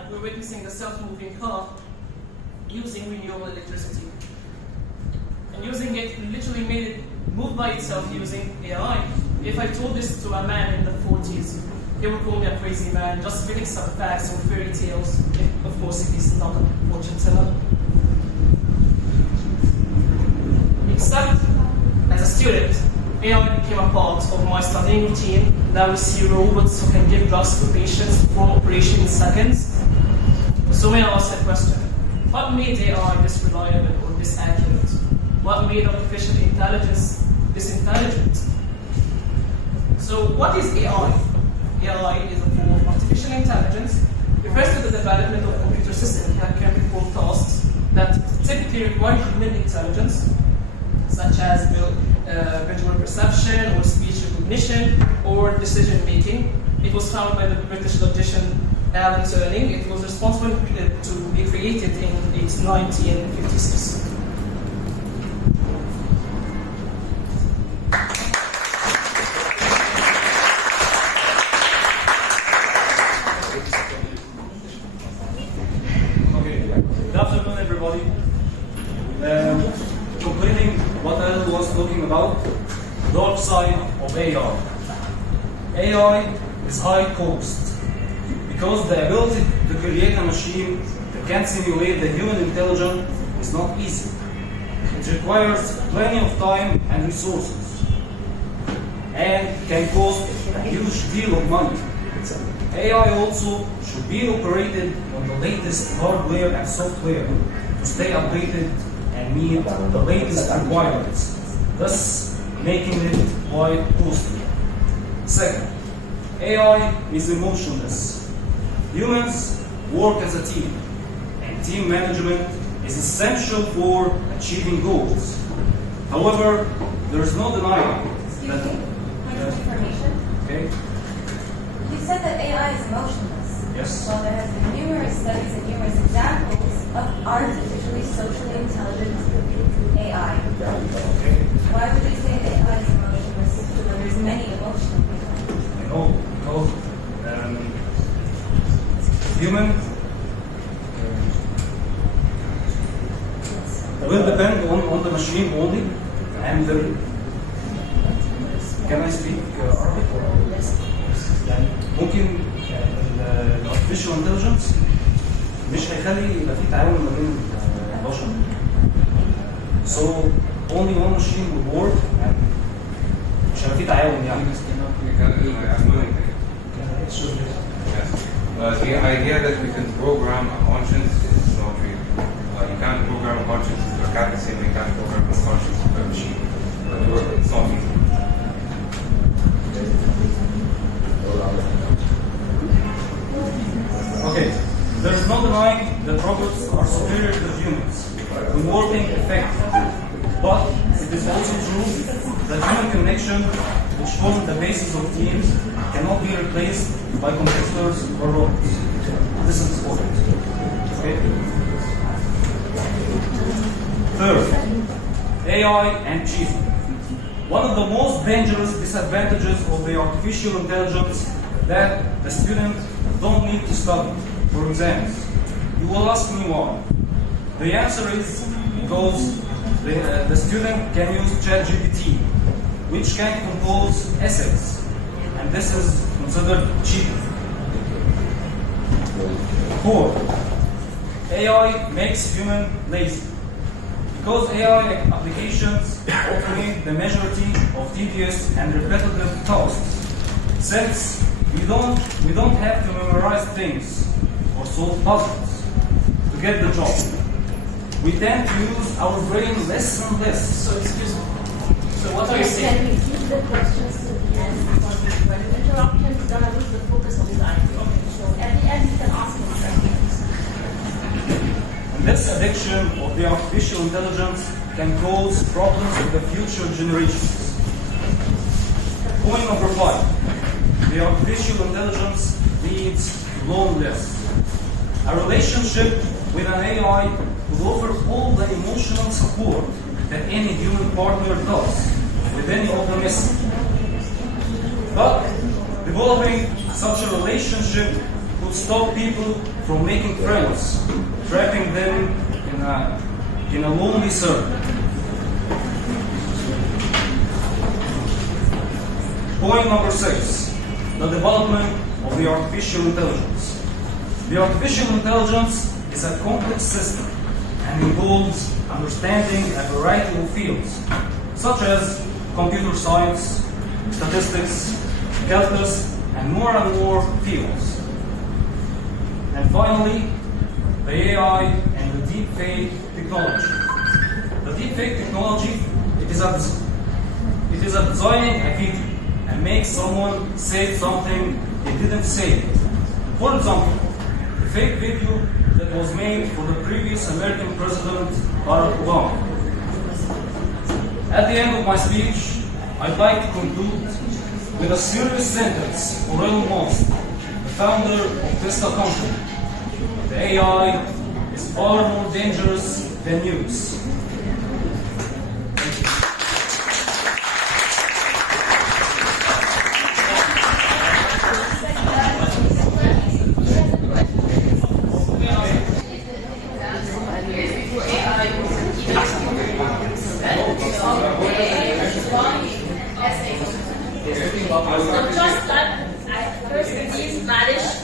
like we're witnessing a self-moving car using renewable electricity. And using it literally made it move by itself using AI. If I told this to a man in the 40s, he would call me a crazy man, just spitting some facts and fairy tales. Of course, if he's not a fortune teller. Except, as a student, AI became a part of my studying routine. Now we see robots who can give drugs to patients for operation in seconds. So may I ask a question? What made AI this reliable or this accurate? What made artificial intelligence this intelligent? So what is AI? AI is a form of artificial intelligence. It refers to the development of computer systems that can perform tasks that typically require human intelligence, such as visual perception or speech recognition or decision making. It was founded by the British logician Alan Turing. It was responsible to be created in 1956. Completing what I was talking about, dark side of AI. AI is high cost because the ability to create a machine that can simulate the human intelligence is not easy. It requires plenty of time and resources and can cost a huge deal of money. AI also should be operated on the latest hardware and software to stay updated and meet the latest requirements, thus making it quite costly. Second, AI is emotionless. Humans work as a team, and team management is essential for achieving goals. However, there is no denying that... Point of information. Okay. You said that AI is emotionless. Yes. Well, there have been numerous studies and numerous examples of artificially socially intelligent AI. Okay. Why would you say that AI is emotionless when there's many emotional people? I know, because human will depend on the machine only, and can I speak Arabic? يعني ممكن الارتفيشال انتليجنس مش هيخلي يبقى في تعاون ما بين البشر. So only one machine will work and مش هيبقى في تعاون يعني. The idea that we can program a conscience is not real. You can't program a conscience. You can't say we can't program a conscience of a machine. But it's not easy. Okay, there is no denying that robots are superior to humans in working effectively, but it is also true that human connection, which forms the basis of teams, cannot be replaced by computers or robots. This is important. Okay? Third, AI and cheating. One of the most dangerous disadvantages of the artificial intelligence that the student don't need to study for exams. You will ask me why. The answer is because the student can use ChatGPT, which can compose essays, and this is considered cheating. Four, AI makes human lazy. Because AI applications automate the majority of tedious and repetitive tasks, since we don't have to memorize things or solve puzzles to get the job. We tend to use our brain less and less. So excuse me. So what are you saying? Can we keep the questions to the end? Because when interruptions, then I lose the focus of the eye. So at the end, you can ask me questions. And this addiction of the artificial intelligence can cause problems with the future generations. Point number 5. The artificial intelligence leads to loneliness. A relationship with an AI will offer all the emotional support that any human partner does with any organism. But developing such a relationship could would stop people from making friends, trapping them in a lonely circle. Point number 6, the development of the artificial intelligence. The artificial intelligence is a complex system and involves understanding a variety of fields, such as computer science, statistics, calculus, and more fields. And finally, the AI and the deepfake technology. The deepfake technology, it is a designing a video and makes someone say something they didn't say. For example, the fake video that was made for the previous American President, Barack Obama. At the end of my speech, I'd like to conclude with a serious sentence for Elon Musk, the founder of Tesla company. The AI is far more dangerous than nukes.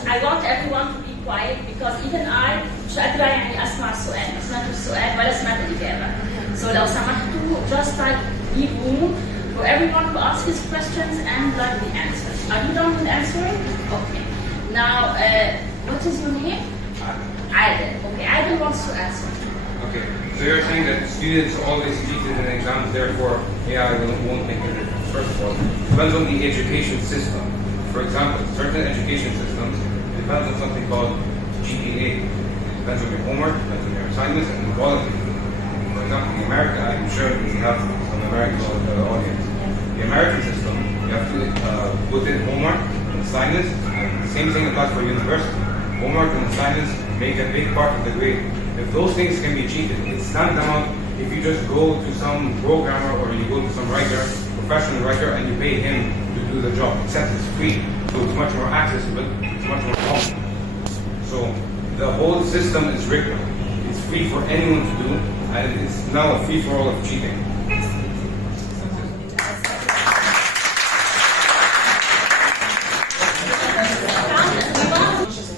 I want everyone to be quiet because even I مش قادرة يعني أسمع السؤال، ما سمعتش السؤال ولا سمعت الإجابة. So لو سمحتوا just like leave room for everyone to ask his questions and like the answers. Are you done with answering? Okay. Now, what is your name? Adel. Okay, Adel wants to answer. Okay, so you're saying that students always cheated in exams, therefore AI won't make a difference. First of all, it depends on the education system. For example, certain education systems depend on something called GPA. It depends on your homework, depends on your assignments, and the quality. For example, in America, I'm sure we have some American audience. The American system, you have to put in homework and assignments, and the same thing applies for university. Homework and assignments make a big part of the grade. If those things can be cheated, it's tantamount if you just go to some programmer or you go to some writer, professional writer, and you pay him to do the job, except it's free. So it's much more accessible, it's much more common. So the whole system is rigged. It's free for anyone to do, and it's now a free-for-all of cheating.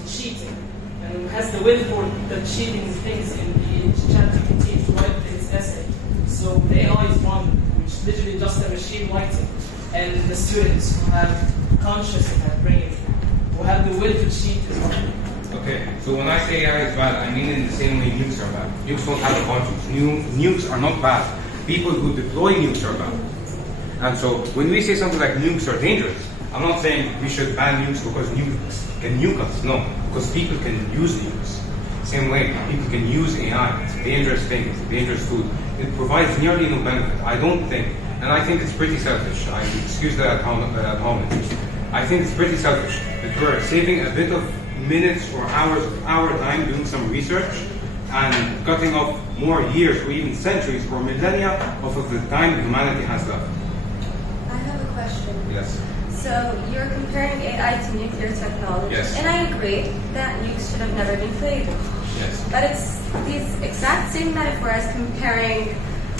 Cheating and has the will for the cheating things in the ChatGPT to write its essay. So the AI is one which literally just a machine writing, and the students who have conscious in their brain, who have the will to cheat is one. Okay, so when I say AI is bad, I mean in the same way nukes are bad. Nukes don't have a conscience. Nukes are not bad. People who deploy nukes are bad. And so when we say something like nukes are dangerous, I'm not saying we should ban nukes because nukes can nuke us. No, because people can use nukes. Same way, people can use AI. It's a dangerous thing. It's a dangerous tool. It provides nearly no benefit. I don't think, and I think it's pretty selfish. I excuse that at home. I think it's pretty selfish that we're saving a bit of minutes or hours of our time doing some research and cutting off more years or even centuries or millennia of the time humanity has left. I have a question. Yes. So you're comparing AI to nuclear technology, Yes. and I agree that nukes should have never been created. Yes. But it's these exact same metaphor as comparing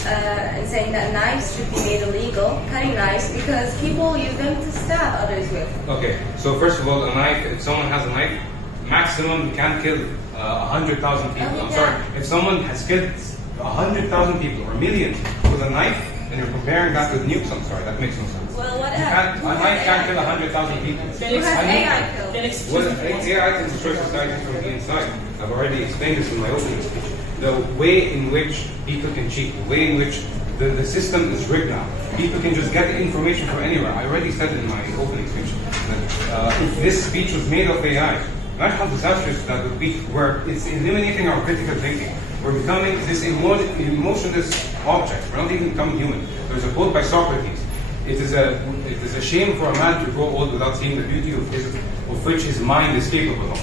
and saying that knives should be made illegal, cutting knives, because people use them to stab others with. Okay, so first of all, a knife, if someone has a knife, maximum you can't kill 100,000 people. I'm sorry, if someone has killed 100,000 people or millions with a knife, and you're comparing that with nukes, I'm sorry, that makes no sense. Well, what A knife can't kill 100,000 people. Who has AI killed? Well, AI can destroy society from the inside. I've already explained this in my opening speech. The way in which people can cheat, the way in which the system is rigged now. People can just get information from anywhere. I already said in my opening speech that if this speech was made of AI, imagine how disastrous that would be, where it's eliminating our critical thinking. We're becoming this emotionless object. We're not even becoming human. There's a quote by Socrates. It is a shame for a man to grow old without seeing the beauty of which his mind is capable of.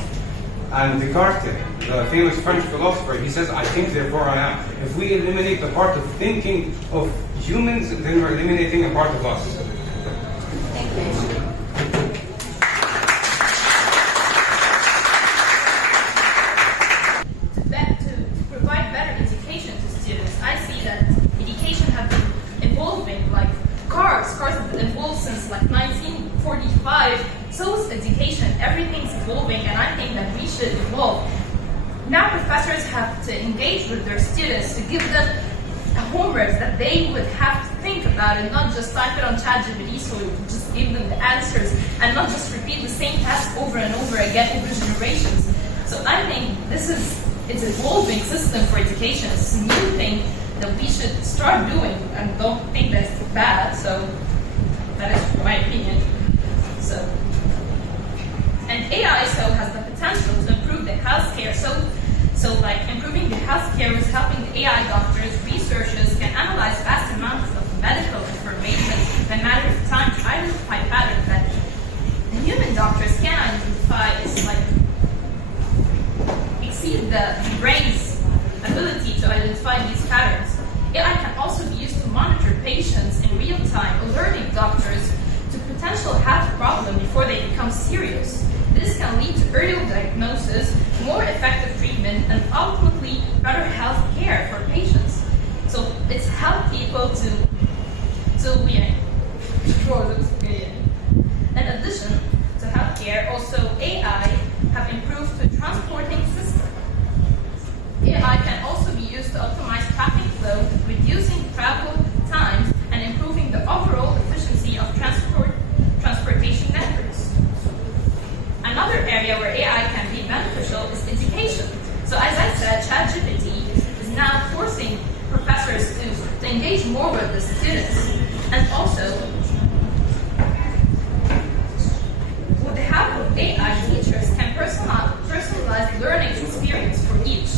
And Descartes, the famous French philosopher, he says, I think, therefore I am. If we eliminate the part of thinking of humans, then we're eliminating a part of us. Thank you. everything's evolving, and I think that we should evolve. Now professors have to engage with their students to give them homeworks that they would have to think about and not just type it on ChatGPT so it would just give them the answers and not just repeat the same task over and over again over generations. So I think it's an evolving system for education. It's a new thing that we should start doing and don't think that it's bad. So that is my opinion. And AI has the potential to improve the healthcare. So like improving the healthcare is helping the AI doctors, researchers can analyze vast amounts of medical information in a matter of time to identify patterns that the human doctors can identify exceed the brain's ability to identify these patterns. AI can also be used to monitor patients in real time, alerting doctors to potential health problems before they become serious. This can lead to earlier diagnosis, more effective treatment, and ultimately better health care for patients. So it's helped people In addition to healthcare, also AI have improved the transporting system. AI can also be used to optimize traffic flow, reducing travel times and improving the overall efficiency of transportation networks. Another area where AI can be beneficial is education. So as I said, ChatGPT is now forcing professors to engage more with the students. And also, with the help of AI, teachers can personalize learning experience for each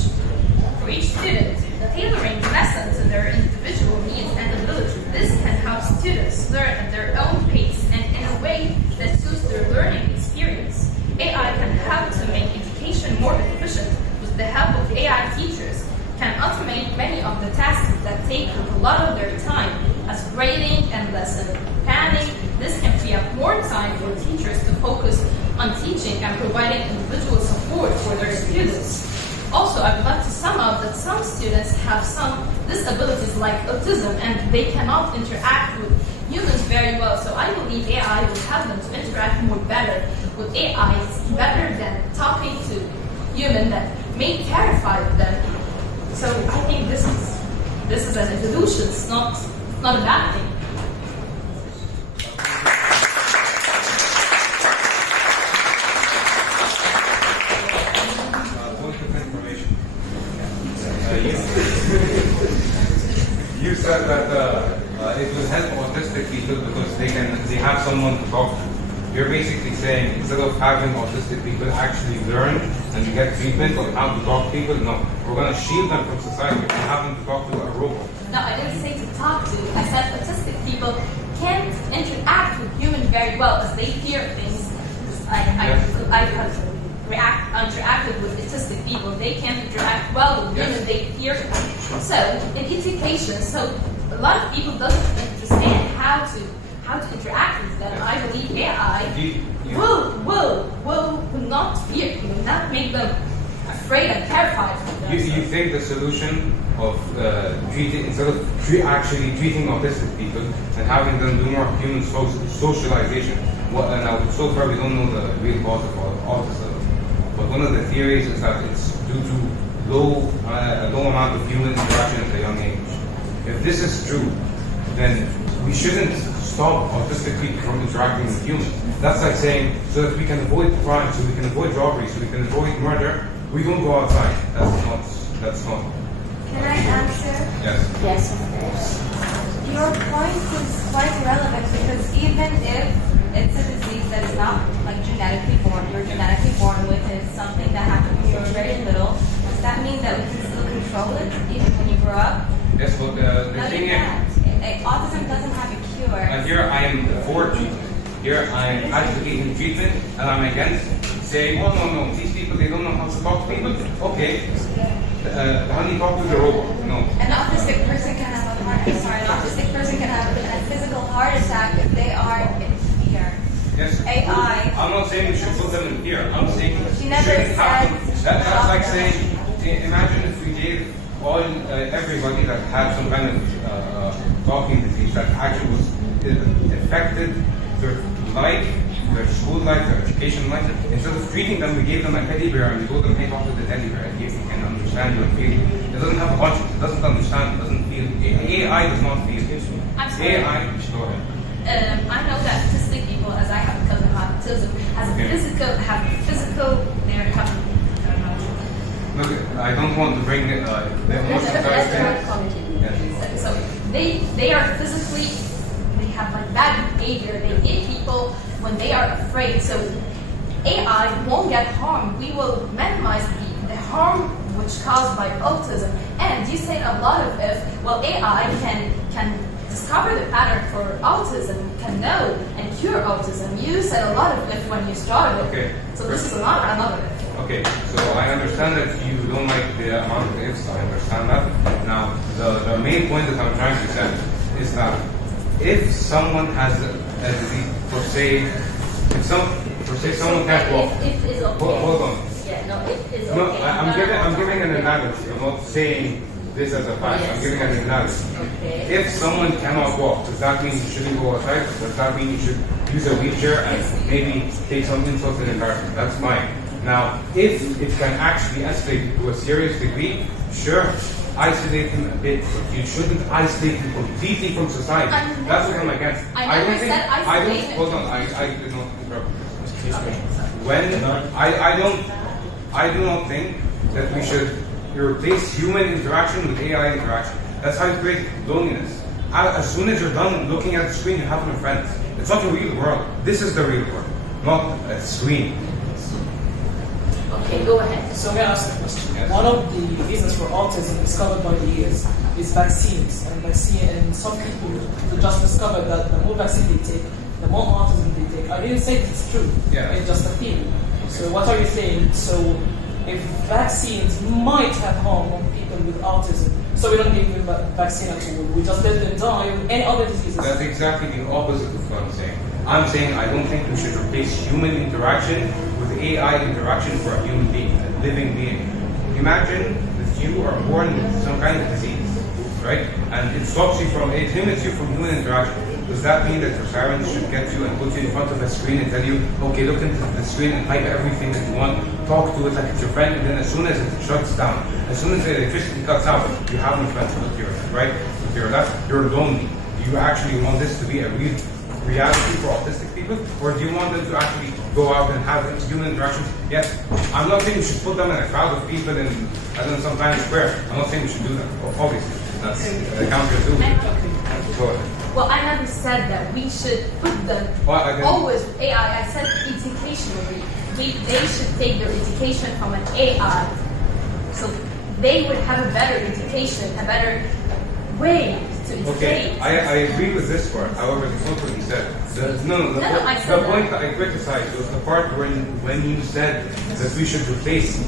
student, tailoring lessons to their individual needs and abilities. This can help students learn at their own pace and in a way that suits their learning experience. AI can help to make education more efficient. With the help of AI, teachers can automate many of the tasks that take a lot of their time, as grading and lesson planning. This can free up more time for teachers to focus on teaching and providing individual support for their students. Also, I would like to sum up that some students have some disabilities like autism and they cannot interact with humans very well. So I believe AI will help them to interact more better with AI. It's better than talking to humans that may terrify them. So I think this is an evolution. It's not a bad thing. You said that it will help autistic people because they have someone to talk to. You're basically saying instead of having autistic people actually learn and get treatment on how to talk to people, no, we're going to shield them from society and have them to talk to a robot. No, I didn't say to talk to. I said autistic people can't interact with humans very well as they fear things. I have interacted with autistic people. They can't interact well with humans. They fear. So in education, a lot of people don't understand how to interact with them. I believe AI will not fear, will not make them afraid and terrified of them. You think the solution of instead of actually treating autistic people and having them do more human socialization, now so far we don't know the real cause of autism, but one of the theories is that it's due to a low amount of human interaction at a young age. If this is true, then we shouldn't stop autistic people from interacting with humans. That's like saying, so that we can avoid crime, so we can avoid robbery, so we can avoid murder, we don't go outside. That's not. Can I answer? Yes. Yes, of course. Your point is quite relevant because even if it's a disease that is not like genetically born, you're genetically born with it, something that happened when you were very little, does that mean that we can still control it even when you grow up? Yes, but the thing is, autism doesn't have a cure. And here I am for treatment. Here I am advocating treatment, and I'm against saying, oh no, these people, they don't know how to talk to people. Okay, honey, talk to the robot. No. An autistic person can have a physical heart attack if they are in fear. Yes. AI. I'm not saying we should put them in fear. I'm saying She never said that's like saying, imagine if we gave everybody that had some kind of talking disease that actually was affected their life, their school life, their education life. Instead of treating them, we gave them a teddy bear and we told them, hey, talk to the teddy bear. If you can understand you and feel. It doesn't have a conscience. It doesn't understand. It doesn't feel. AI does not feel. I'm sorry. AI, go ahead. I know that autistic people, as I have a cousin who has autism, Look, I don't want to bring the emotions Yes. So they are physically, they have like bad behavior. They hit people when they are afraid. So AI won't get harmed. We will minimize the harm which caused by autism. And you said a lot of AI can discover the pattern for autism, can know and cure autism. You said a lot of when you started. Okay. So this is another if. Okay, so I understand that you don't like the amount of ifs, I understand that. Now, the main point that I'm trying to say is that if someone has a disease, someone can't walk. If is okay. Hold on. Yeah, no, if is okay. No, I'm giving an analogy. I'm not saying this as a fact. Yes. I'm giving an analogy. Okay. If someone cannot walk, does that mean you shouldn't go outside? Does that mean you should use a wheelchair and maybe take some insults and embarrassment? That's fine. Now, if it can actually escalate to a serious degree, sure, isolate them a bit, but you shouldn't isolate them completely from society. That's what I'm against. I never said isolate. Hold on, I did not interrupt. Okay. When I do not think that we should replace human interaction with AI interaction. That's how you create loneliness. As soon as you're done looking at the screen, you have no friends. It's not the real world. This is the real world, not a screen. Okay, go ahead. So may I ask a question? Yes. One of the reasons for autism discovered by the years is vaccines. And some people just discovered that the more vaccine they take, the more autism they take. I didn't say it's true. Yeah. It's just a theory. So what are you saying? So if vaccines might have harm on people with autism, so we don't give them vaccine at all. We just let them die with any other diseases. That's exactly the opposite of what I'm saying. I'm saying I don't think we should replace human interaction with AI interaction for a human being, a living being. Imagine that you are born with some kind of disease, right? And it stops you from, it limits you from human interaction. Does that mean that your parents should get you and put you in front of a screen and tell you, okay, look into the screen and type everything that you want, talk to it like it's your friend, and then as soon as it shuts down, as soon as the electricity cuts out, you have no friends to look to your left, right? Look to your left, you're lonely. Do you actually want this to be a real reality for autistic people, or do you want them to actually go out and have human interactions? Yes, I'm not saying we should put them in a crowd of people in some kind of square. I'm not saying we should do that. Obviously, that's counterintuitive. Go ahead. Well, I never said that we should put them always with AI. I said educationally. They should take their education from an AI. So they would have a better education, a better way to educate. Okay, I agree with this part. However, that's not what you said. The point that I criticized was the part when you said that we should replace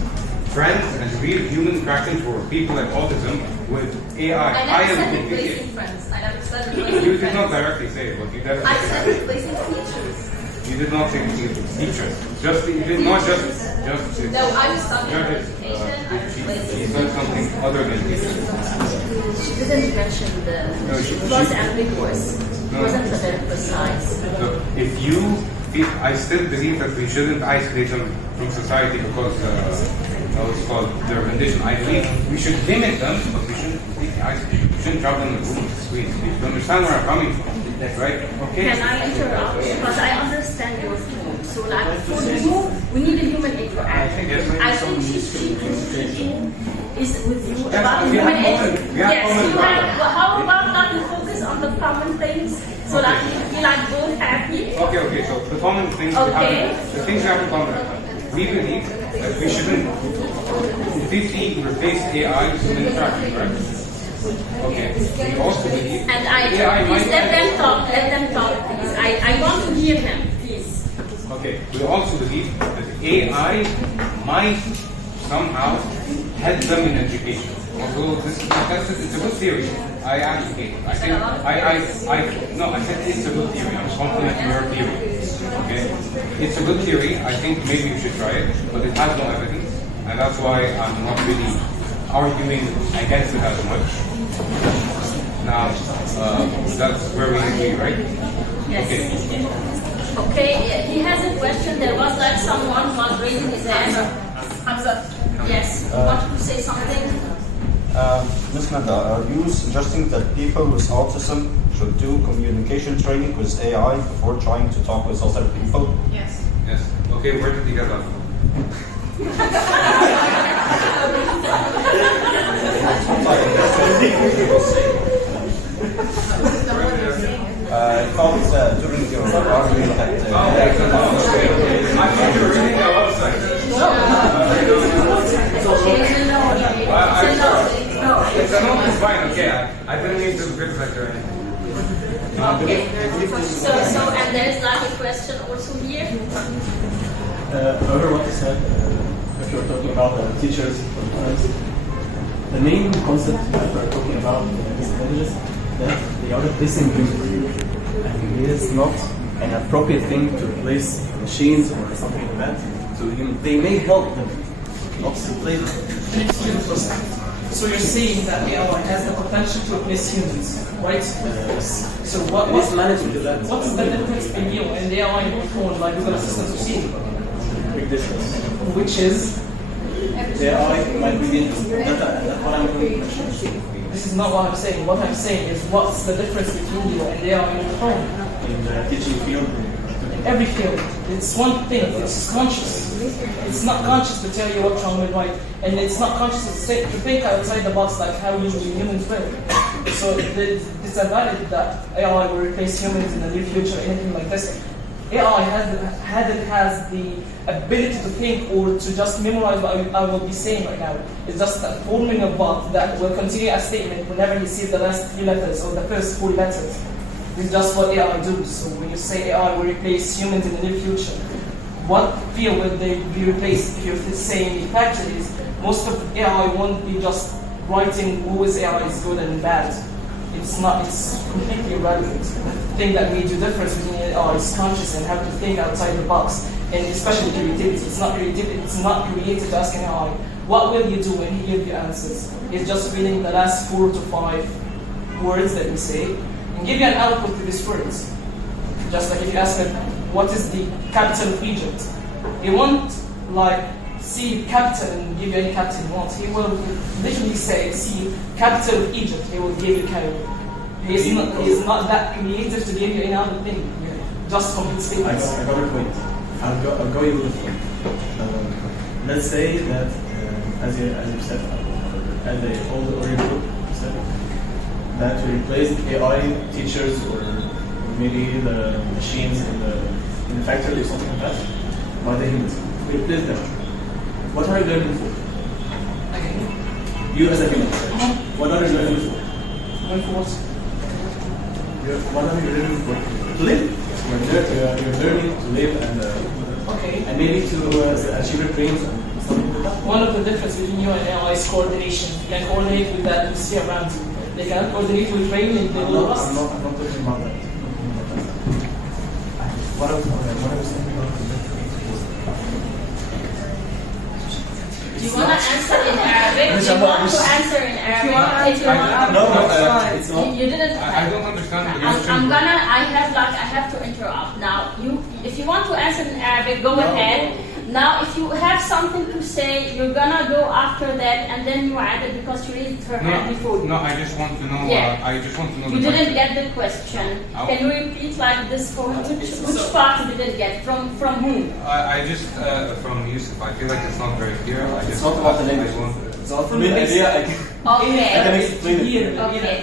friends and real human interactions for people like autism with AI. I never said replacing friends. I never said replacing friends. You did not directly say it, but you definitely I said replacing teachers. You did not say teachers. You did not just No, I was talking about education. She said something other than teachers. She didn't mention it was ambiguous. It wasn't very precise. So I still believe that we shouldn't isolate them from society because what's called their condition. I believe we should limit them, but we shouldn't completely isolate them. We shouldn't drop them in the room with the screens. You understand where I'm coming from, right? Okay. Can I interrupt? Because I understand your point. So like for you, we need a human interaction. I think she is with you about human interaction. Yes, you have. Well, how about not to focus on the common things so that we like both happy? Okay. So the common things we have, the things we have in common. We believe that we shouldn't completely replace AI with human interaction, right? Okay. We also believe. And please let them talk, please. I want to hear him, please. Okay. We also believe that AI might somehow help them in education. Although it's a good theory. I advocate. I said it's a good theory. I'm complimenting your theory. Okay, it's a good theory. I think maybe you should try it, but it has no evidence, and that's why I'm not really arguing against it as much. Now, that's where we agree, right? Yes. Okay. Okay, he has a question. There was like someone who was raising his hand. Hamza, yes, wanted to say something? Ms. Nada, are you suggesting that people with autism should do communication training with AI before trying to talk with other people? Yes. Yes. Okay, where did you get that from? I thought during your argument that... I thought you were reading our website. It's a no, it's fine, okay. I didn't mean to criticize or anything. Okay. So and there's like a question also here. However, what you said, if you're talking about the teachers for the parents, the main concept that we're talking about is that they are replacing people. And it is not an appropriate thing to replace machines or something like that to humans. They may help them, not to replace them. So you're saying that AI has the potential to replace humans, right? So what's the difference between you and the AI in your phone, like Google Assistant to see? Big difference. Which is? The AI might be interesting. That's what I'm going to mention. This is not what I'm saying. What I'm saying is what's the difference between you and the AI in your phone? In the teaching field. Every field. It's one thing. It's conscious. It's not conscious to tell you what's wrong with right, and it's not conscious to think outside the box like how usually humans will. So it's a valid that AI will replace humans in the near future, anything like this. AI has the ability to think or to just memorize what I will be saying right now. It's just forming a bot that will continue a statement whenever you see the last 3 letters or the first 4 letters. It's just what AI do. So when you say AI will replace humans in the near future, what field will they be replaced? If you're saying factories, most of AI won't be just writing who is AI is good and bad. It's not, it's completely irrelevant. The thing that made you difference between AI is conscious and have to think outside the box. And especially creativity. It's not creativity, it's not creative to ask an AI, what will you do when he gives you answers? It's just reading the last 4 to 5 words that you say and give you an output to these words. Just like if you ask him, what is the capital of Egypt? He won't like see capital and give you any capital he wants. He will literally say, see capital of Egypt. He will give you Cairo. He's not that creative to give you any other thing. Just complete statements. I got your point. I'll go you with it. Let's say that, as you said, as they all already said, that we replaced AI teachers or maybe the machines in the factory or something like that by the humans. We replace them. What are you learning for? You as a human. What are you learning for? Learning for what? What are you learning for? To live. You're learning to live and maybe to achieve your dreams and something like that. One of the differences between you and AI is coordination. You can coordinate with that you see around you. They cannot coordinate with training, they will rust. I'm not talking about that. What I was thinking about Do you want to answer in Arabic? Do you want to answer in Arabic? It's not. You didn't. I don't understand the I have to interrupt. Now, if you want to answer in Arabic, go ahead. Now, if you have something to say, you're gonna go after that, and then you add it because you raised her hand before. No, I just want to know. Yeah. I just want to know. You didn't get the question. Can you repeat like this for which part you didn't get? From whom? I just from Yusuf. I feel like it's not very clear. It's not about the language. It's not from the idea. I can explain it.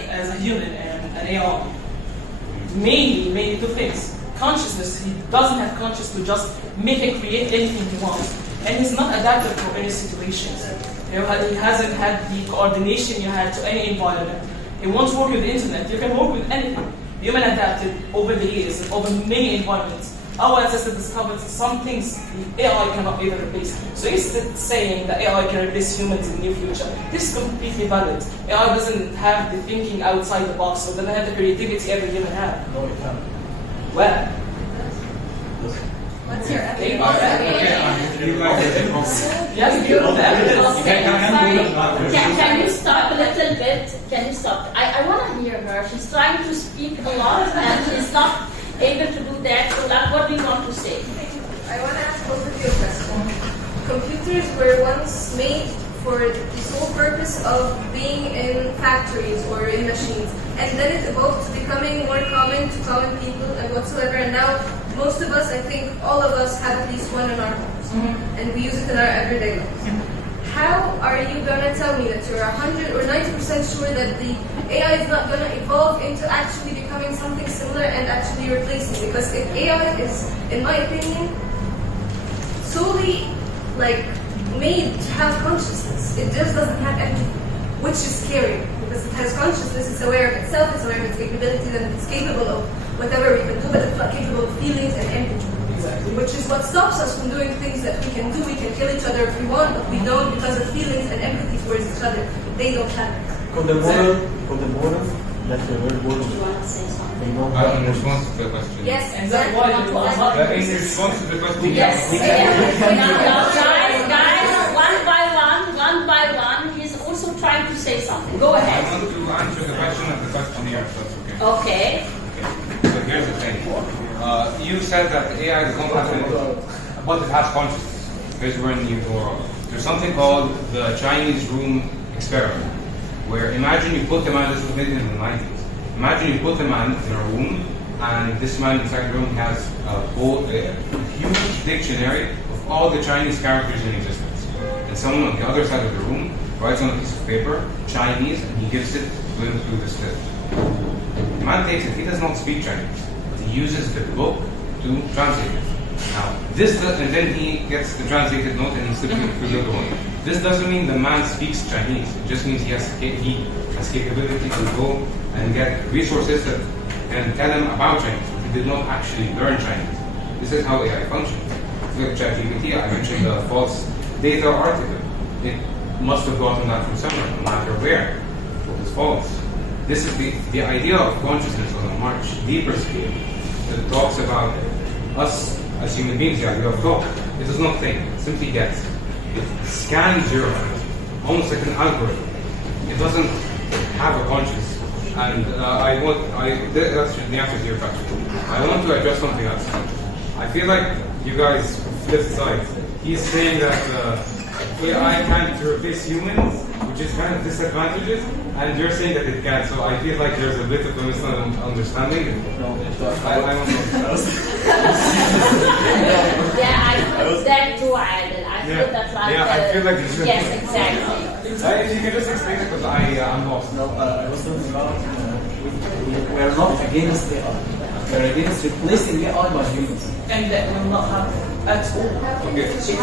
As a human and an AI, mainly 2 things. Consciousness, he doesn't have consciousness to just make and create anything he wants. And he's not adapted for any situations. He hasn't had the coordination you had to any environment. He won't work with the internet. You can work with anything. Human adapted over the years, over many environments. Our ancestors discovered some things the AI cannot even replace. So he's saying that AI can replace humans in the near future. This is completely valid. AI doesn't have the thinking outside the box, so doesn't have the creativity every human has. No, it can't. Well, What's your evidence? yes, give them the evidence. Can you stop a little bit? Can you stop? I want to hear her. She's trying to speak a lot and she's not able to do that. So, like, what do you want to say? I want to ask both of you a question. Computers were once made for the sole purpose of being in factories or in machines. And then it evolved to becoming more common to common people and whatsoever. And now most of us, I think all of us, have at least one in our homes. And we use it in our everyday lives. How are you going to tell me that you're 100 or 90% sure that the AI is not going to evolve into actually becoming something similar and actually replacing? Because if AI is, in my opinion, solely made to have consciousness, it just doesn't have empathy, which is scary because it has consciousness, it's aware of itself, it's aware of its capabilities, and it's capable of whatever we can do, but it's not capable of feelings and empathy. Exactly. Which is what stops us from doing things that we can do. We can kill each other if we want, but we don't because of feelings and empathy towards each other. They don't have it. Could the model that the word Do you want to say something? In response to the question. Yes, And that's why exactly. In response to the question, Yes. Guys, one by one, he's also trying to say something. Go I ahead. want to answer the question of the questionnaire, if that's okay. Okay. So here's the thing. You said that AI does not have anything, but it has consciousness. Because we're in the new world. There's something called the Chinese room experiment, where imagine you put a man, this was made in the 90s, imagine you put a man in a room, and this man inside the room has a huge dictionary of all the Chinese characters in existence. And someone on the other side of the room writes on a piece of paper, Chinese, and he gives it to him through the slip. The man takes it, he does not speak Chinese, but he uses the book to translate it. Now, and then he gets the translated note and he slips it through the other one. This doesn't mean the man speaks Chinese, it just means he has capability to go and get resources that can tell him about Chinese, but he did not actually learn Chinese. This is how AI functions. With ChatGPT, I mentioned the false data article. It must have gotten that from somewhere, no matter where. It was false. This is the idea of consciousness on a much deeper scale that talks about us as human beings, the idea of thought. It does not think, it simply gets. It scans your mind, almost like an algorithm. It doesn't have a conscience. And that's the answer to your question. I want to address something else. I feel like you guys flipped sides. He's saying that AI can't replace humans, which is kind of disadvantages, and you're saying that it can. So I feel like there's a bit of a misunderstanding. I want to. Yeah, I feel that too, Adel. I feel that like. Yeah, I feel like yes, exactly. If you can just explain it, because I'm lost. No, I was talking about we are not against AI. We are against replacing AI by humans. And that will not happen at all. Okay. Listen,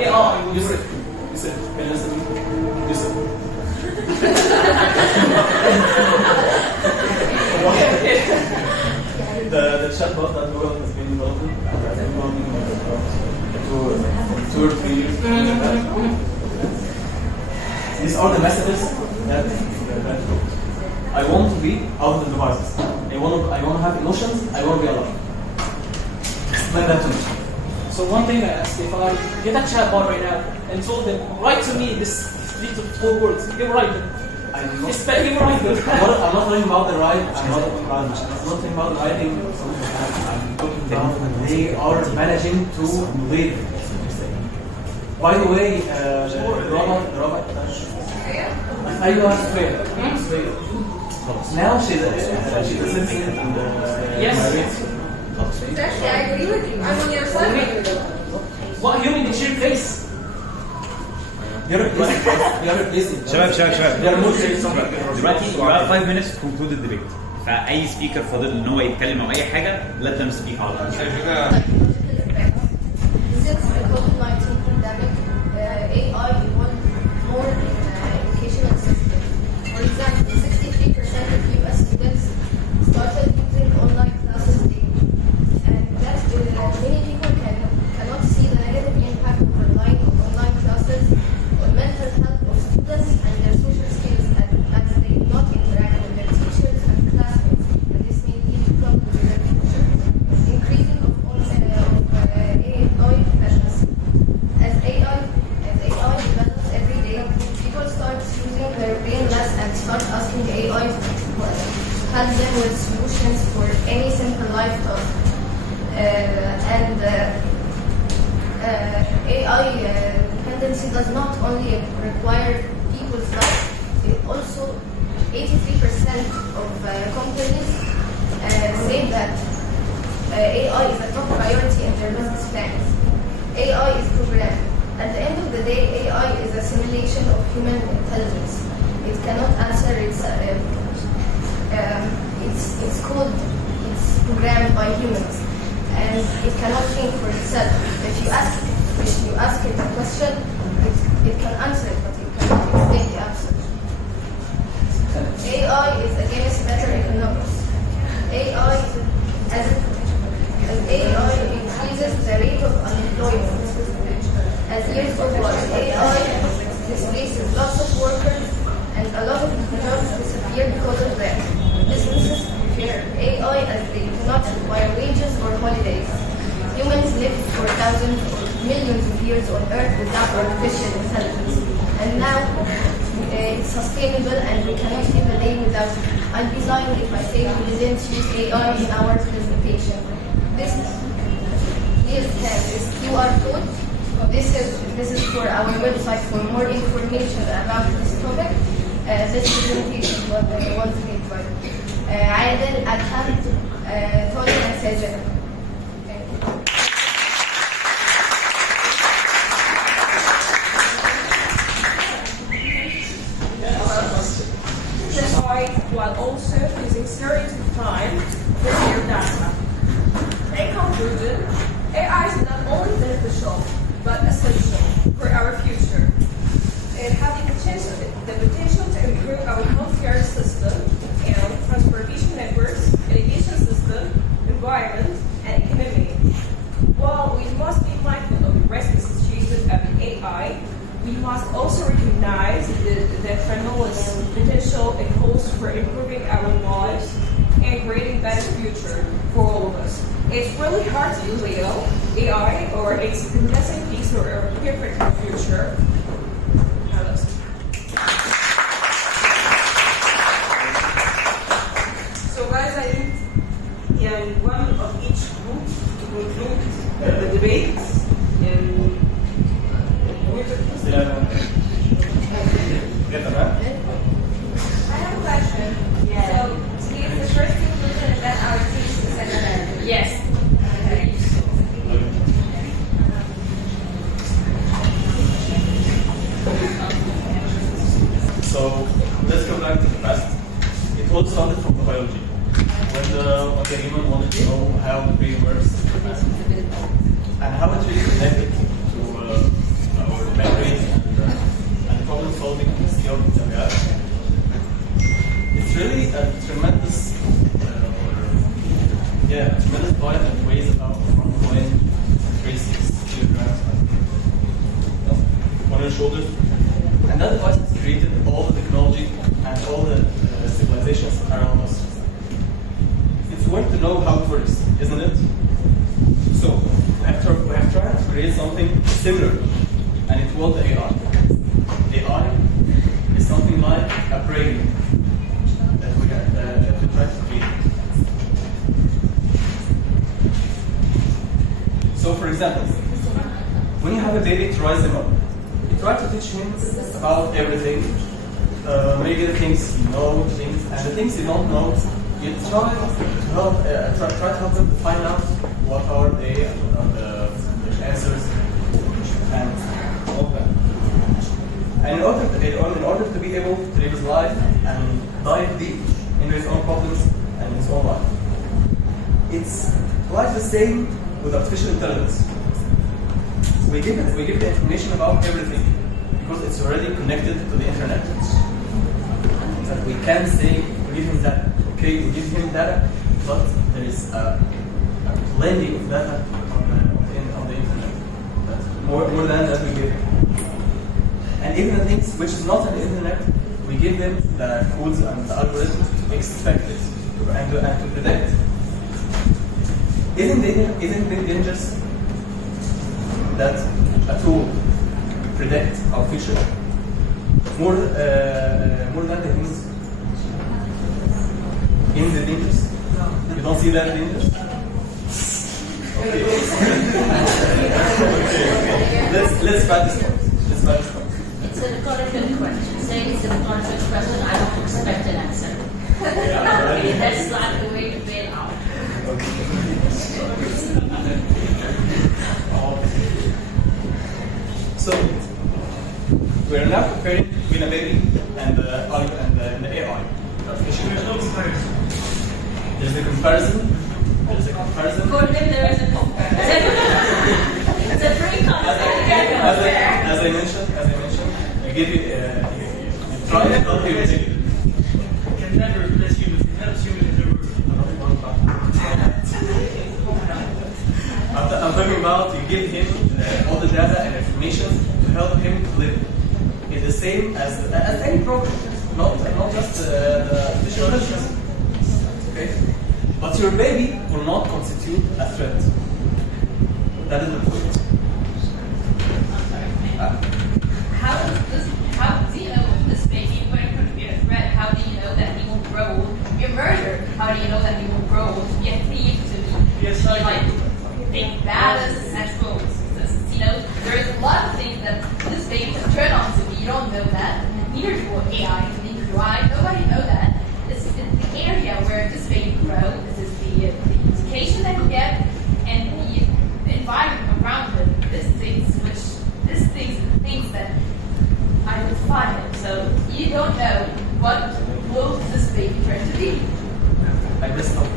AI. The chatbot that Google has been developing, for 2 or 3 years. These are the messages that I want to be out of the devices. I want to have emotions. I want to be alive. Explain that to me. So one thing I asked, if I get a chatbot right now and told them, write to me this 3 to 4 words, he will write them. I'm not I'm talking about the right. I'm not talking about writing something like that. I'm talking about they are managing to live. By the way, the robot. Aywa Soheir. Now she doesn't see it in the Yes. Actually, I agree with you. I'm on your side. What human did she replace? You're replacing. شباب They are not saying something. دلوقتي you have 5 minutes to conclude the debate. فأي سبيكر فاضل ان هو يتكلم او اي حاجه let them speak على طول. Since the COVID-19 pandemic, AI evolved more in educational system. For example, 63% of US students started using online classes daily. And that many people cannot see the negative impact of online classes on mental health of students and their social skills as they do not interact with their teachers and classmates. And this may lead to problems in their future. Increasing of AI professions. As AI develops every day, people start using their brain less and start asking AI for them. help them with solutions for any simple life task. AI dependency does not only require people's life, it also 83% of companies say that AI is a top priority in their business plans. AI is programmed. At the end of the day, AI is a simulation of human intelligence. It cannot answer it's programmed by humans, and it cannot think for itself. If you ask it a question, it can answer it, but it cannot explain the answer. AI is against better economics. AI increases the rate of unemployment. As years go by, AI displaces lots of workers, and a lot of jobs disappear because of that. Businesses prefer AI as they do not require wages or holidays. Humans lived for thousands or millions of years on Earth without artificial intelligence, and now it's sustainable and we cannot live a day without it. I'd be lying if I say we didn't use AI in our presentation. This QR code. This is for our website for more information about this topic. This presentation was made by Adel, Ahmed, Tony, and Sajid. While also using series of time for their data. They concluded, AI is not only beneficial, but essential for our future. It has the potential to improve our healthcare system and transportation networks, education system, environment, and economy. While we must be mindful of the risks associated with AI, we must also recognize the tremendous potential it holds for improving our lives and creating a better future for all of us. It's really hard to label AI or its missing piece or a perfect future. So guys, I need one of each group to conclude the debates. I have a question. Yeah. So, he's the first conclusion and then our team is the second. Yes. Okay. So let's go back to the past. It all started from the biology. When the human wanted to know how the brain works and how it really connected to our memories and problem-solving skills that we have. It's really a tremendous, tremendous point that weighs about from 1.36 kilograms on your shoulders. And that device has created all the technology and all the civilizations around us. It's worth to know how it works, isn't it? So, we have tried to create something similar, and it was the AI. AI is something like a brain that we try to create. So, for example, when you have a baby to rise him up, you try to teach him about everything, maybe the things you know, and the things you don't know. You try to help them to find out what are they and what are the answers and all that. And in order to be able to live his life and dive deep into his own problems and his own life, it's quite the same with artificial intelligence. We give the information about everything because it's already connected to the internet. That we can say we give him data. Okay, we give him data, but there is a plenty of data on the internet. That's more than that we give him. And even the things which is not on the internet, we give them the codes and the algorithms to expect it and to predict. Isn't it dangerous that a tool predict our future more than the humans? in the dangerous? You don't see that dangerous? Okay. Let's practice it. Let's practice it. It's a rhetorical question. Saying it's a rhetorical question, I don't expect an answer. That's not the way to bail out. So we're now comparing between a baby and the AI. There's no comparison. There's a comparison. There's a comparison. For them, there is a comparison. It's a free concept. As I mentioned, you give it. You try to help you with it. Can never replace humans. It helps humans in their work. I'm talking about you give him all the data and information to help him live. It's the same as any program, not just the artificial intelligence. Okay, but your baby will not constitute a threat. That is the point. How do you know this baby wouldn't be a threat? How do you know that he will grow to be a murderer? How do you know that he will grow to be a thief, to be like big bad as sexual? You know, there's a lot of things that this baby can turn on to be. You don't know that. Neither do AI, neither do I. Nobody knows that. This is the area where this baby grows. This is the education that you get and the environment around it. These things that I would find it. So you don't know what will this baby turn to be. I messed up.